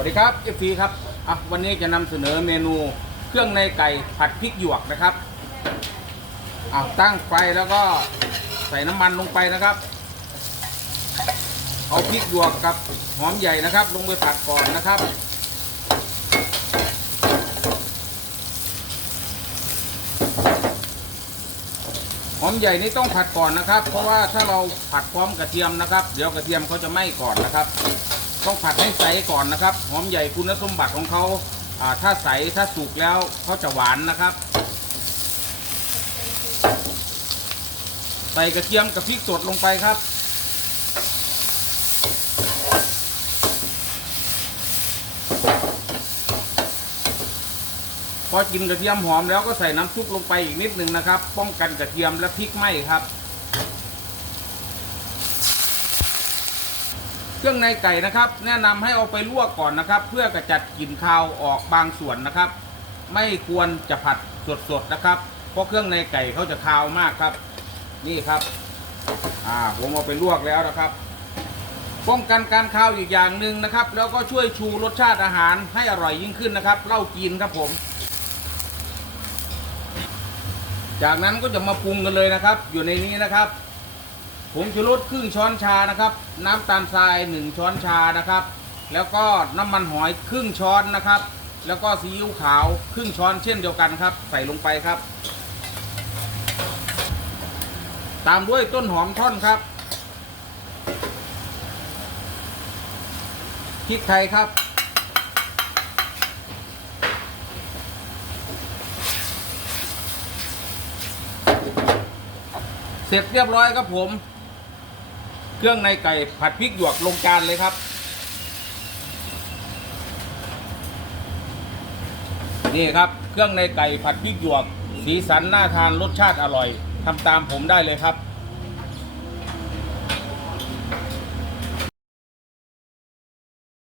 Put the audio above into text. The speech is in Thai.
วัสดีครับเอฟซีครับอะวันนี้จะนำเสนอเมนูเครื่องในไก่ผัดพริกหยวกนะครับอะตั้งไฟแล้วก็ใส่น้ำมันลงไปนะครับ เอาพริกหยวกกับหอมใหญ่นะครับ ลงไปผัดก่อนนะครับหอมใหญ่นี่ต้องผัดก่อนนะครับ เพราะว่าถ้าเราผัดพร้อมกระเทียมนะครับ เดี๋ยวกระเทียมเขาจะไหม้ก่อนนะครับ ต้องผัดให้ใสก่อนนะครับ หอมใหญ่คุณสมบัติของเขาถ้าใสถ้าสุกแล้วเขาจะหวานนะครับ ใส่กระเทียมกับพริกสดลงไปครับ พอกินกระเทียมหอมแล้วก็ใส่น้ำซุปลงไปอีกนิดนึงนะครับ ป้องกันกระเทียมและพริกไหม้ครับ เครื่องในไก่นะครับ แนะนำให้เอาไปลวกก่อนนะครับ เพื่อกระจัดกลิ่นคาวออกบางส่วนนะครับ ไม่ควรจะผัดสดๆนะครับ เพราะเครื่องในไก่เขาจะคาวมากครับ นี่ครับอ่าผมเอาไปลวกแล้วนะครับป้องกันการคาวอีกอย่างหนึ่งนะครับ แล้วก็ช่วยชูรสชาติอาหารให้อร่อยยิ่งขึ้นนะครับเหล้าจีนครับผม จากนั้นก็จะมาปรุงกันเลยนะครับ อยู่ในนี้นะครับ ผงชูรสครึ่งช้อนชานะครับ น้ำตาลทรายหนึ่งช้อนชานะครับ แล้วก็น้ำมันหอยครึ่งช้อนนะครับ แล้วก็ซีอิ๊วขาวครึ่งช้อนเช่นเดียวกันครับ ใส่ลงไปครับ ตามด้วยต้นหอมท่อนครับพริกไทยครับเสร็จเรียบร้อยครับผม เครื่องในไก่ผัดพริกหยวกลงจานเลยครับ นี่ครับเครื่องในไก่ผัดพริกหยวก สีสันน่าทานรสชาติอร่อยทำตามผมได้เลยครับ